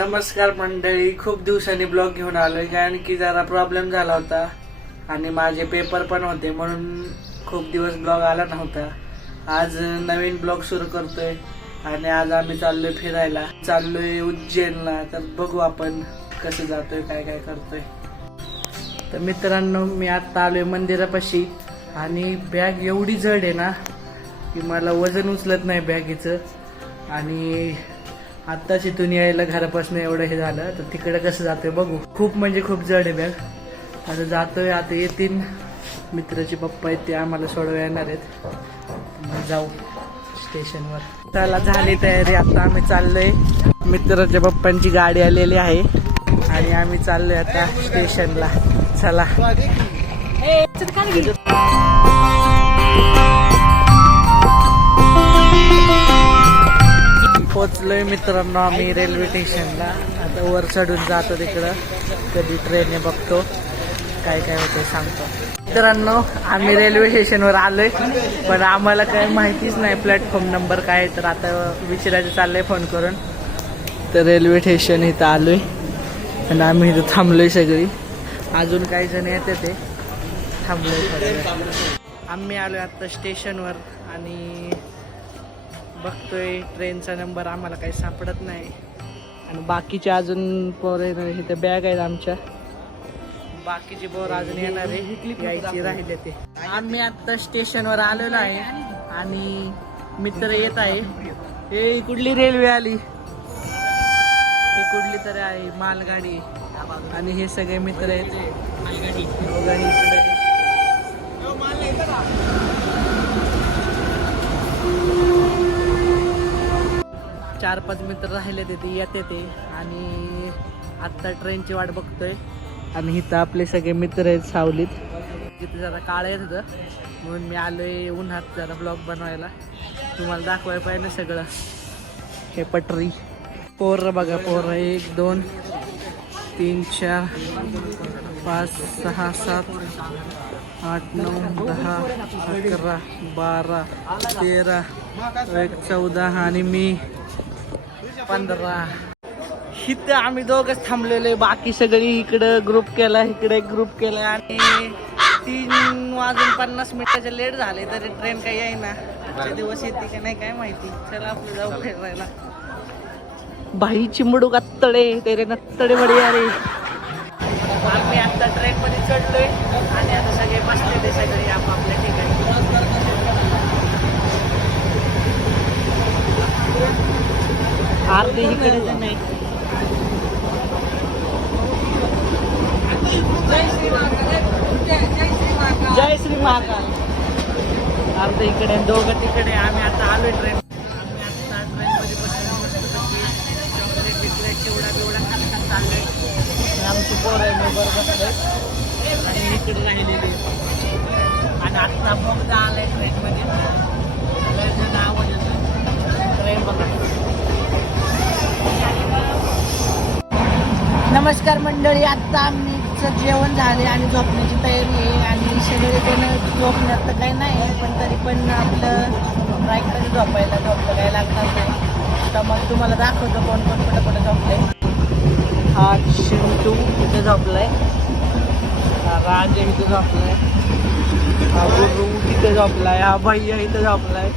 नमस्कार मंडळी, खूप दिवसांनी ब्लॉग घेऊन आलोय कारण की जरा प्रॉब्लेम झाला होता आणि माझे पेपर पण होते म्हणून खूप दिवस ब्लॉग आला नव्हता. आज नवीन ब्लॉग सुरू करतोय आणि आज आम्ही चाललोय फिरायला, चाललोय उज्जैनला. तर बघू आपण कसं जातोय, काय काय करतोय. तर मित्रांनो, मी आता आलोय मंदिरापाशी आणि बॅग एवढी जड आहे ना की मला वजन उचलत नाही बॅगीचं. आणि आत्ताच इथून यायला घरापासून एवढं हे झालं तर तिकडे कसं जातोय बघू. खूप म्हणजे खूप जड आहे बॅग. आता जातोय, आता येतील मित्राचे पप्पा आहेत, ते आम्हाला सोडवायला येणार आहेत. मग जाऊ स्टेशनवर. त्याला झाली तयारी, आता आम्ही चाललोय. मित्राच्या पप्पांची गाडी आलेली आहे आणि आम्ही चाललोय आता स्टेशनला. चला. पोचलोय मित्रांनो आम्ही रेल्वे स्टेशनला. आता वर चढून जातो तिकडं, कधी ट्रेन बघतो काय काय होतं सांगतो. मित्रांनो, आम्ही रेल्वे स्टेशनवर आलोय पण आम्हाला काय माहितीच नाही प्लॅटफॉर्म नंबर काय. तर आता विचारायचं चाललंय फोन करून. तर रेल्वे स्टेशन इथं आलोय आणि आम्ही इथं थांबलोय सगळी. अजून काही जण येते ते थांबलोय. आम्ही आलोय आता स्टेशनवर आणि बघतोय ट्रेनचा नंबर आम्हाला काही सापडत नाही. आणि बाकीचे अजून पोरं इथे बॅग आहेत आमच्या. बाकीचे पोरं अजून येणार आहे, यायची राहिले ते. आम्ही आता स्टेशनवर आलेलो आहे आणि मित्र येत आहे. हे कुठली रेल्वे आली, ही कुठली तरी आहे मालगाडी. आणि हे सगळे मित्र आहेत. इकडे 4-5 मित्र राहिले ते येते ते. आणि आत्ता ट्रेनची वाट बघतोय. आणि इथं आपले सगळे मित्र आहेत सावलीत. तिथे जरा काळ येत होतं म्हणून मी आलोय उन्हात जरा ब्लॉग बनवायला. तुम्हाला दाखवायला पाहिजे सगळं. हे पटरी पोरं बघा, पोरं 1 2 3 4 5 6 7 8 9 10 11 12 13 14 आणि मी 15. इथं आम्ही दोघंच थांबलेले, बाकी सगळी इकडं ग्रुप केला, इकडे एक ग्रुप केला. आणि 3:50 लेट झाले तरी ट्रेन काही येईना. आजचे दिवस येते का नाही काय माहिती. चला आपलं जाऊ फिरायला. भाई चिमडू कत्तडे तेरे नत्तडे बडे अरे. आम्ही आता ट्रेन मध्ये चढलोय आणि आता सगळे बसलेले सगळे आपापल्या ठिकाणी. अर्धे इकडे तर नाही. जय श्री महाकाल. अर्धे इकडे, दोघं तिकडे. आम्ही आता आलोय ट्रेन. आम्ही आता ट्रेन मध्ये चॉकलेट चिवडा बिवडा खात चाललोय. आमची पोरं आहे मी बरोबर बसलोय आणि इकडे राहिलेली. आणि आत्ता बोगदा आलाय ट्रेन मध्ये. आवाज येतो ट्रेन बघा. नमस्कार मंडळी, आता आमचं जेवण झाले आणि झोपण्याची तयारी आहे. आणि सगळेजण झोपण्यात तर काही नाही पण तरी पण आपलं राईकडे झोपायला काय लागणार नाही. तर मग तुम्हाला दाखवतो कोण कोण कुठं कुठं झोपलंय. हा शिंटू इथं झोपलाय, हा राज इथं झोपलाय, हा गुरु इथं झोपलाय, हा भैया इथं झोपलाय,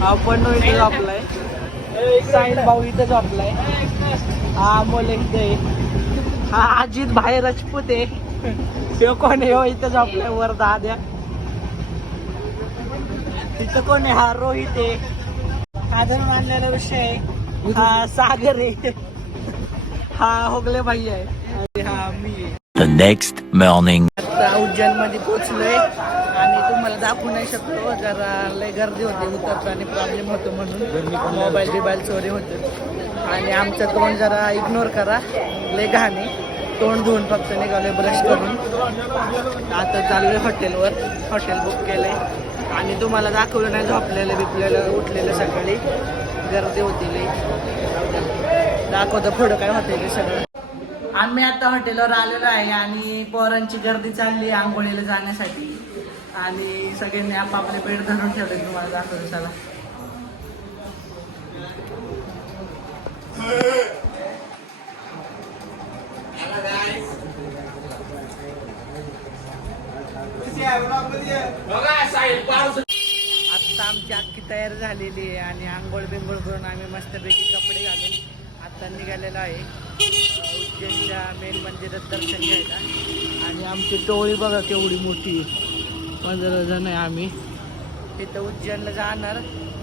हा पन्नू इथं झोपलाय, साहिल भाऊ इथं झोपलाय, हा अमोल इथं, हा अजित भाई राजपूत आहे. हे कोण आहे? इथं झोपलाय वर दाद्या. तिथं कोण आहे? हा रोहित आहे. हा धरून आणलेला विषय. हा सागर आहे. हा होगले भाई आहे आणि हा मी आहे. The next morning. आता उज्जैन मध्ये पोहोचलोय आणि तुम्हाला दाखवू नाही शकलो, जरा लय गर्दी होती उतरताना, प्रॉब्लेम होतो म्हणून. मोबाईल चोरी होते. आणि आमचं तोंड जरा इग्नोर करा, लय घाणे. तोंड धुवून फक्त निघालोय ब्रश करून. आता चाललोय हॉटेलवर. हॉटेल बुक केलंय आणि तुम्हाला दाखवलं नाही झोपलेलं बिपलेलं उठलेलं सकाळी. गर्दी होती लय. दाखवतं पुढं काय होतं ते सगळं. आम्ही आता हॉटेलवर आलेलो आहे आणि पोरांची गर्दी चालली आंघोळीला जाण्यासाठी. आणि सगळ्यांनी आपापले बेड धरून ठेवले. तुम्हाला दाखवतो चला. आता आमची अख्खी तयार झालेली आहे आणि आंघोळ बिंघोळ करून आम्ही मस्तपैकी कपडे घालून आता निघालेलो आहे उज्जैनच्या मेन मंदिरात दर्शन घ्यायला. आणि आमची टोळी बघा केवढी मोठी आहे, 15 जण आहे आम्ही. तिथं उज्जैनला जाणार,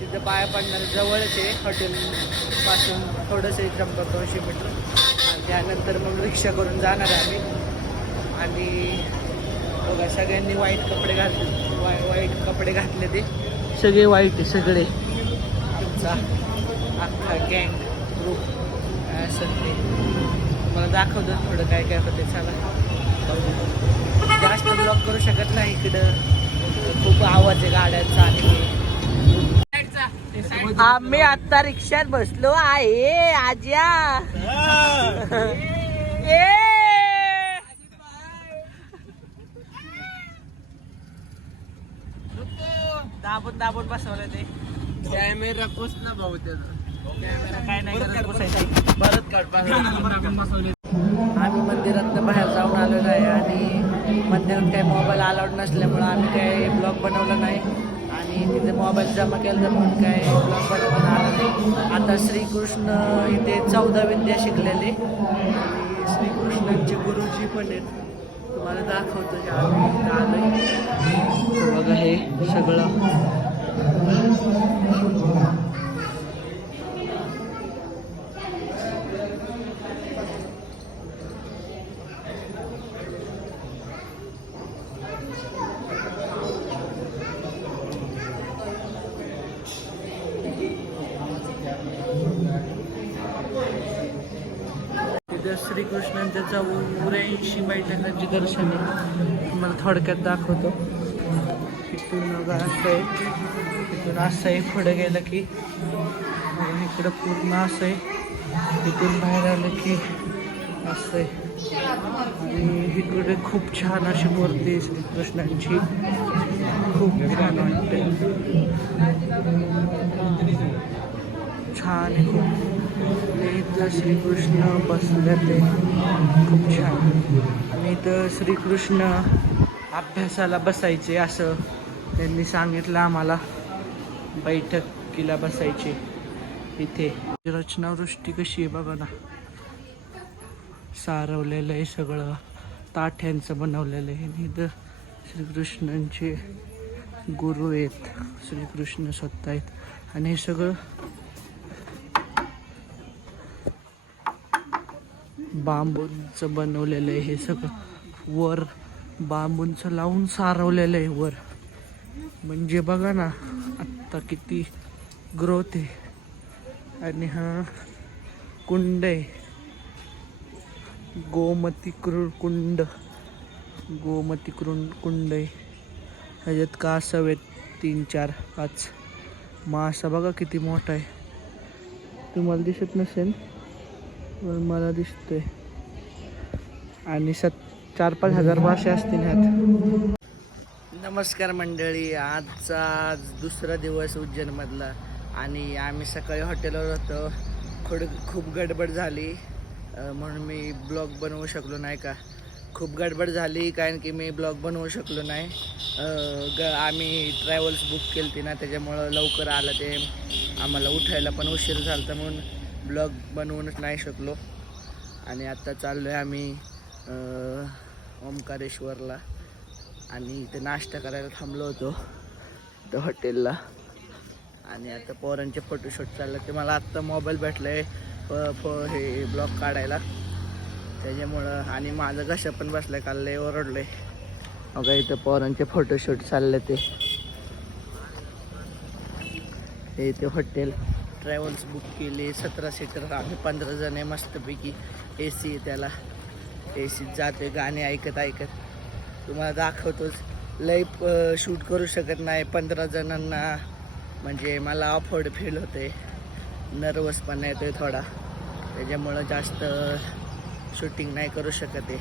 तिथं पाया पडणार, जवळच आहे हॉटेलपासून थोडंसं 100-200 मीटर. आणि त्यानंतर मग रिक्षा करून जाणार आहे आम्ही. आणि बघा सगळ्यांनी वाईट कपडे घातले ते सगळे वाईट आहे सगळे. आमचा अख्खा गँग ग्रुप असं ते मला दाखवतो थोडं काय काय होते. चला जास्त ब्लॉक करू शकत नाही, इकडं खूप आवाज आहे गाड्यांचा. आणि आम्ही आता रिक्षात बसलो आहे आज्या. दाबून दाबून बसवलं ते कॅमेरा पोचला भाऊ. त्याचा काय नाही आम्ही मंदिरात बाहेर जाऊन आलेलो आहे आणि मंदिरात काही मोबाईल अलाउड नसल्यामुळं आम्ही काही ब्लॉग बनवला नाही. आणि तिथे मोबाईल जमा केला म्हणून काय ब्लॉग बनवता आला नाही. आता श्रीकृष्ण इथे 14 विद्या शिकलेले आणि श्रीकृष्णांचे गुरुजी पण आहेत, तुम्हाला दाखवतो. आलोय बघा हे सगळं. तिथं श्रीकृष्णांच्या 84 बैठकांचे दर्शन आहे, तुम्हाला थोडक्यात दाखवतो. इथून बघा असं आहे, इथून असं आहे, पुढे गेलं की इकडं पूर्ण असं आहे, इथून बाहेर आलं की असं आहे. आणि इकडे खूप छान अशी मूर्ती आहे श्रीकृष्णांची, खूप छान वाटते, छान आहे खूप. इथं श्रीकृष्ण बसले ते खूप छान. आणि इथं श्रीकृष्ण अभ्यासाला बसायचे असं त्यांनी सांगितलं आम्हाला, बैठकीला बसायचे इथे. रचनावृष्टी कशी आहे बघा ना, सारवलेलं आहे सगळं, ताठ्यांचं बनवलेलं आहे. आणि इथं श्रीकृष्णांचे गुरु आहेत, श्रीकृष्ण स्वतः आहेत. आणि हे सगळं बांबूंचं बनवलेलं आहे, हे सगळं वर बांबूंचं लावून सारवलेलं आहे वर. म्हणजे बघा ना आत्ता किती ग्रोथ आहे. आणि हा कुंड आहे, गोमती कुंड कुंड आहे. ह्याच्यात का असावेत 3, 4, 5 मासा बघा किती मोठा आहे. तुम्हाला दिसत नसेल पण मला दिसतोय. आणि 4-5 हजार मासे असतील ह्यात. नमस्कार मंडळी, आजचा दुसरा दिवस उज्जैनमधला. आणि आम्ही सकाळी हॉटेलवर होतो, खूप गडबड झाली म्हणून मी ब्लॉग बनवू शकलो नाही. का खूप गडबड झाली कारण की मी ब्लॉग बनवू शकलो नाही. आम्ही ट्रॅव्हल्स बुक केली होती ना, त्याच्यामुळं लवकर आलं ते, आम्हाला उठायला पण उशीर झाला होता म्हणून ब्लॉग बनवूनच नाही शकलो. आणि आता चाललो आहे आम्ही ओंकारेश्वरला. आणि इथे नाश्ता करायला थांबलो होतो त्या हॉटेलला. आणि आता पोरांचे फोटोशूट चाललं, ते मला आत्ता मोबाईल भेटलं आहे हे ब्लॉग काढायला त्याच्यामुळं. आणि माझं घशा पण बसलं आहे, काल लय ओरडलं आहे बघा. इथं पोरांचे फोटोशूट चालले ते. हे इथे हॉटेल ट्रॅव्हल्स बुक केली, 17 सीटर. आम्ही 15 जण आहे, मस्तपैकी AC आहे त्याला, ACत जाते गाणे ऐकत तुम्हाला दाखवतोच. लई शूट करू शकत नाही 15 जणांना, म्हणजे मला अफोर्ड फील होते, नर्वस पण येतोय थोडा, त्याच्यामुळं जास्त शूटिंग नाही करू शकत आहे.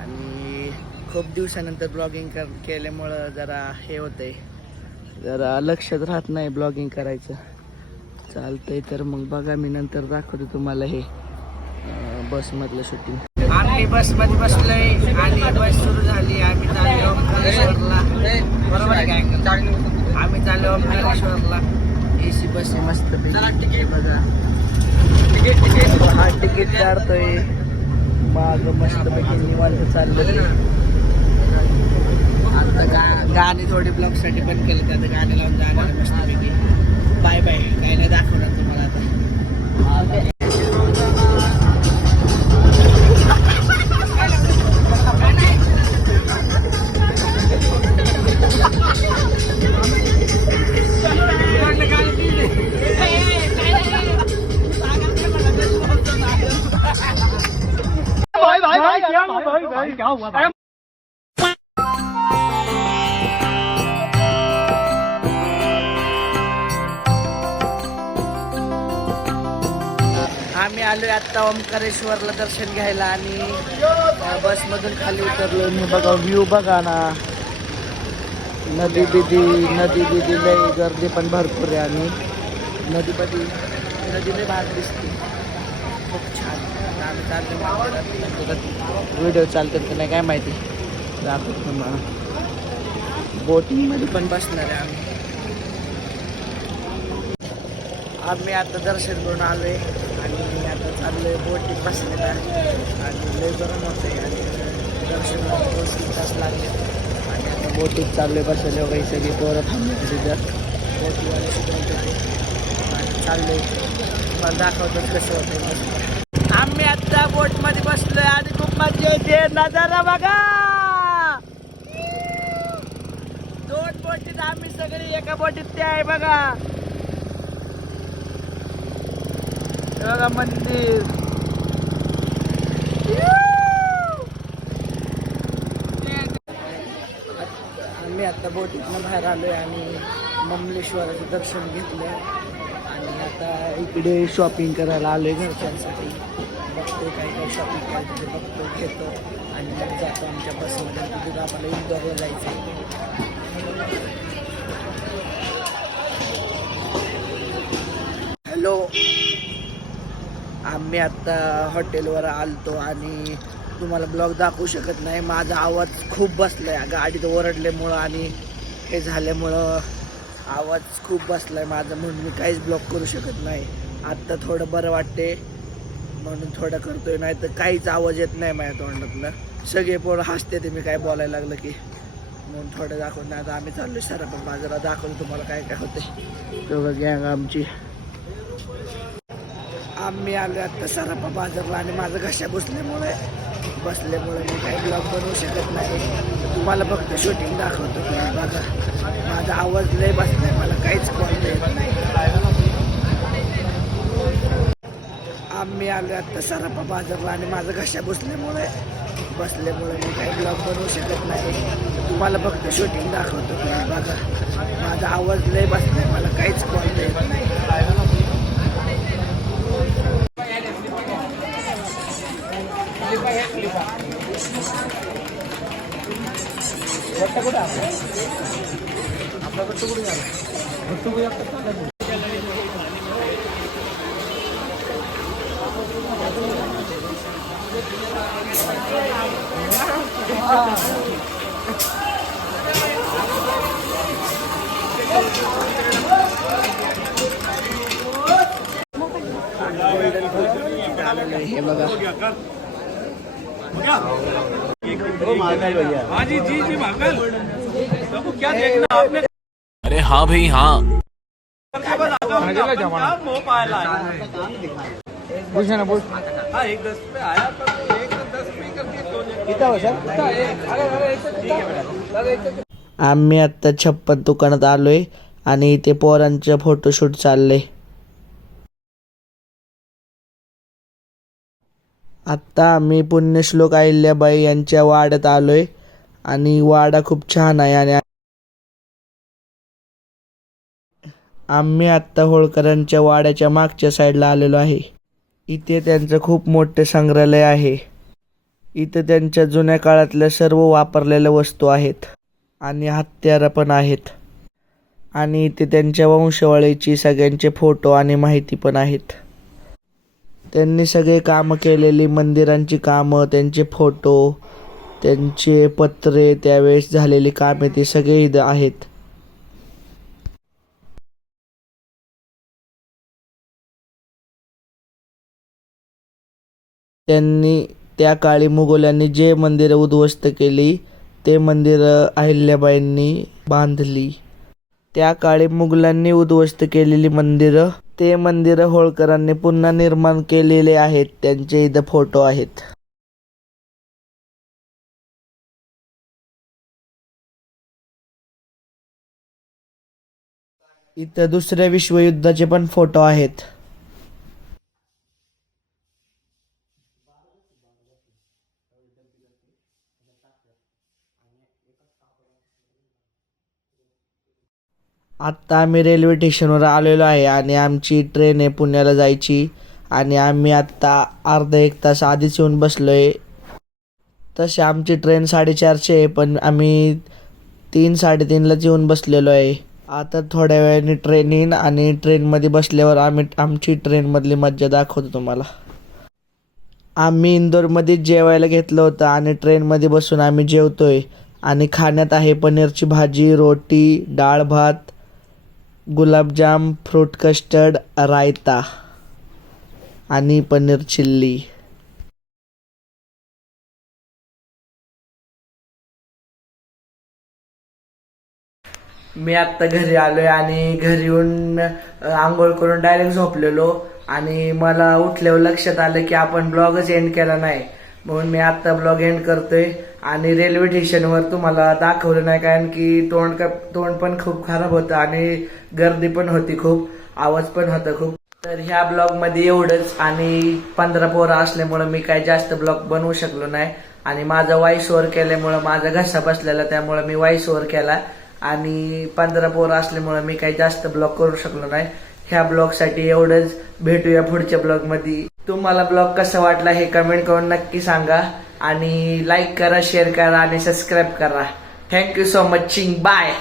आणि खूप दिवसानंतर ब्लॉगिंग केल्यामुळं जरा हे होतंय, जरा लक्षात राहत नाही ब्लॉगिंग करायचं. चालतंय तर मग बघा, मी नंतर दाखवतो तुम्हाला हे बसमधलं शूटिंग. आम्ही बसमध्ये बसलोय आणि बस सुरू झाली. आम्ही चाललो ओंकारेश्वरला. बरोबर आहे काय? आम्ही चाललो ओंकारेश्वरला. AC बस आहे मस्त पैकी. बघा हा तिकीट काढतोय. माग मस्त पैकी निवांत चाललोय. आता गाणी थोडी ब्लॉगसाठी पण केलं. त्यात गाणी लावून जाणार मस्त पैकी. Bye bye. काही नाही दाखवणार तुम्हाला आता. आम्ही आलोय आता ओंकारेश्वरला दर्शन घ्यायला आणि बसमधून खाली उतरलो. मी बघा व्ह्यू बघा ना. नदी बिदी लय गर्दी पण भरपूर आहे आणि नदी लय भाग दिसते. खूप छान. आम्ही चालतो व्हिडिओ चालतात की नाही काय माहिती. दाखवतो तुम्हाला. बोटिंगमध्ये पण बसणार आहे आम्ही आता दर्शन करून आलोय आणि आता चाललोय बोटीत बसलेला आणि लय गरम होते आणि दर्शन 2-3 तास लागले आणि आता बोटीत चाललोय बसले. वगैरे सगळी पोरं थांबले तिथं बोटीवाले शिकवत होते आणि चाललोय. मला दाखवतोच कसं होतं. आम्ही आता बोटमध्ये बसलोय आणि खूप मजा येते. नजारा बघा. 2 बोटीत आम्ही सगळी. एका बोटीत ते आहे बघा. बघा मंदिर. आम्ही आता बोटीतनं बाहेर आलोय आणि ममलेश्वराचं दर्शन घेतलं आणि आता इकडे शॉपिंग करायला आलोय घरच्यांसाठी. बघतो काय शॉपिंग करायचं ते बघतो, घेतो आणि मग जातो आमच्या बसमध्ये. तिथे आम्हाला इंदोरला जायचं आहे. हॅलो. आम्ही आता हॉटेलवर आलतो आणि तुम्हाला ब्लॉग दाखवू शकत नाही. माझा आवाज खूप बसलाय गाडीत ओरडल्यामुळं आणि हे झाल्यामुळं आवाज खूप बसलाय माझा, म्हणून मी काहीच ब्लॉग करू शकत नाही. आत्ता थोडं बरं वाटते म्हणून थोडं करतोय, नाही तर काहीच आवाज येत नाही माझ्या तोंडातनं. सगळे पोरं हसते ते मी काय बोलायला लागलं की, म्हणून थोडं दाखवून. आता आम्ही चाललोय सराफा बाजारात. दाखवलं तुम्हाला काय काय होते. तेवढं गँग आमची. आम्ही आलो आता सराफा बाजारला आणि माझं घशा बसल्यामुळे मी काही ब्लॉग बनवू शकत नाही. तुम्हाला फक्त शूटिंग दाखवतो. बघा माझा आवाज लय बसलाय, मला काहीच बोलता येत नाही. आम्ही आलो आता सराफा बाजारला आणि माझं घशा बसल्यामुळे मी काही ब्लॉग बनवू शकत नाही. तुम्हाला फक्त शूटिंग दाखवतो. बघा माझा आवाज लय बसलाय, मला काहीच बोलता येत नाही. हे बघा जी महाकाल सबको क्या देखना आपने। अरे हाँ भाई हाँ। पूछा ना बोल. हाँ 1-10 पे आया पर 1-10 पे करके आम्ही आत्ता 56 दुकानात आलोय आणि इथे पोरांचे फोटोशूट चालले. आत्ता आम्ही पुण्यश्लोक अहिल्याबाई यांच्या वाड्यात आलोय आणि वाडा खूप छान आहे. आणि आम्ही आत्ता होळकरांच्या वाड्याच्या मागच्या साईडला आलेलो आहे. इथे त्यांचं खूप मोठे संग्रहालय आहे. इथं त्यांच्या जुन्या काळातल्या सर्व वापरलेल्या वस्तू आहेत आणि हत्यारं पण आहेत. आणि इथे त्यांच्या वंशावळीची सगळ्यांचे फोटो आणि माहिती पण आहेत. त्यांनी सगळे कामं केलेली मंदिरांची कामं, त्यांचे फोटो, त्यांचे पत्रे, त्यावेळेस झालेली कामे ते सगळे इथं आहेत. त्यांनी त्या काळी मुघलांनी जे मंदिरं उद्ध्वस्त केली ते मंदिरं अहिल्याबाईंनी बांधली. त्या काळी मुघलांनी उद्ध्वस्त केलेली मंदिरं, ते मंदिरं होळकरांनी पुन्हा निर्माण केलेले आहेत. त्यांचे इथं फोटो आहेत. इथं दुसऱ्या विश्वयुद्धाचे पण फोटो आहेत. आत्ता आम्ही रेल्वे स्टेशनवर आलेलो आहे आणि आमची ट्रेन आहे पुण्याला जायची आणि आम्ही आत्ता अर्धा एक तास आधीच येऊन बसलो आहे. तशी आमची ट्रेन 4:30ची आहे, पण आम्ही 3-3:30लाच येऊन बसलेलो आहे. आता थोड्या वेळाने ट्रेन येईन आणि ट्रेनमध्ये बसल्यावर आमची ट्रेनमधली मज्जा दाखवतो तुम्हाला. आम्ही इंदोरमध्ये जेवायला घेतलं होतं आणि ट्रेनमध्ये बसून आम्ही जेवतोय आणि खाण्यात आहे पनीरची भाजी, रोटी, डाळ भात, गुलाबजाम, फ्रूट कस्टर्ड, रायता आणि पनीर चिल्ली. मी आत्ता घरी आलोय आणि घरी येऊन आंघोळ करून डायरेक्ट झोपलेलो आणि मला उठल्यावर लक्षात आलं की आपण ब्लॉगच एंड केला नाही, म्हणून मी आत्ता ब्लॉग एंड करतोय. आणि रेल्वे स्टेशनवर तुम्हाला दाखवलं नाही कारण की तोंड पण खूप खराब होतं आणि गर्दी पण होती खूप, आवाज पण होता खूप. तर ह्या ब्लॉगमध्ये एवढंच आणि 15 पोरं असल्यामुळं मी काही जास्त ब्लॉग बनवू शकलो नाही आणि माझा व्हॉइस ओव्हर केल्यामुळं माझा घसा बसलेला, त्यामुळं मी व्हॉइस ओव्हर केला आणि 15 पोरं असल्यामुळं मी काही जास्त ब्लॉग करू शकलो नाही. ह्या ब्लॉगसाठी एवढंच. भेटूया पुढच्या ब्लॉगमध्ये. तुम्हाला ब्लॉग कसा वाटला हे कमेंट करून नक्की सांगा आणि लाईक करा, शेअर करा आणि सबस्क्राईब करा. Thank you so much. बाय.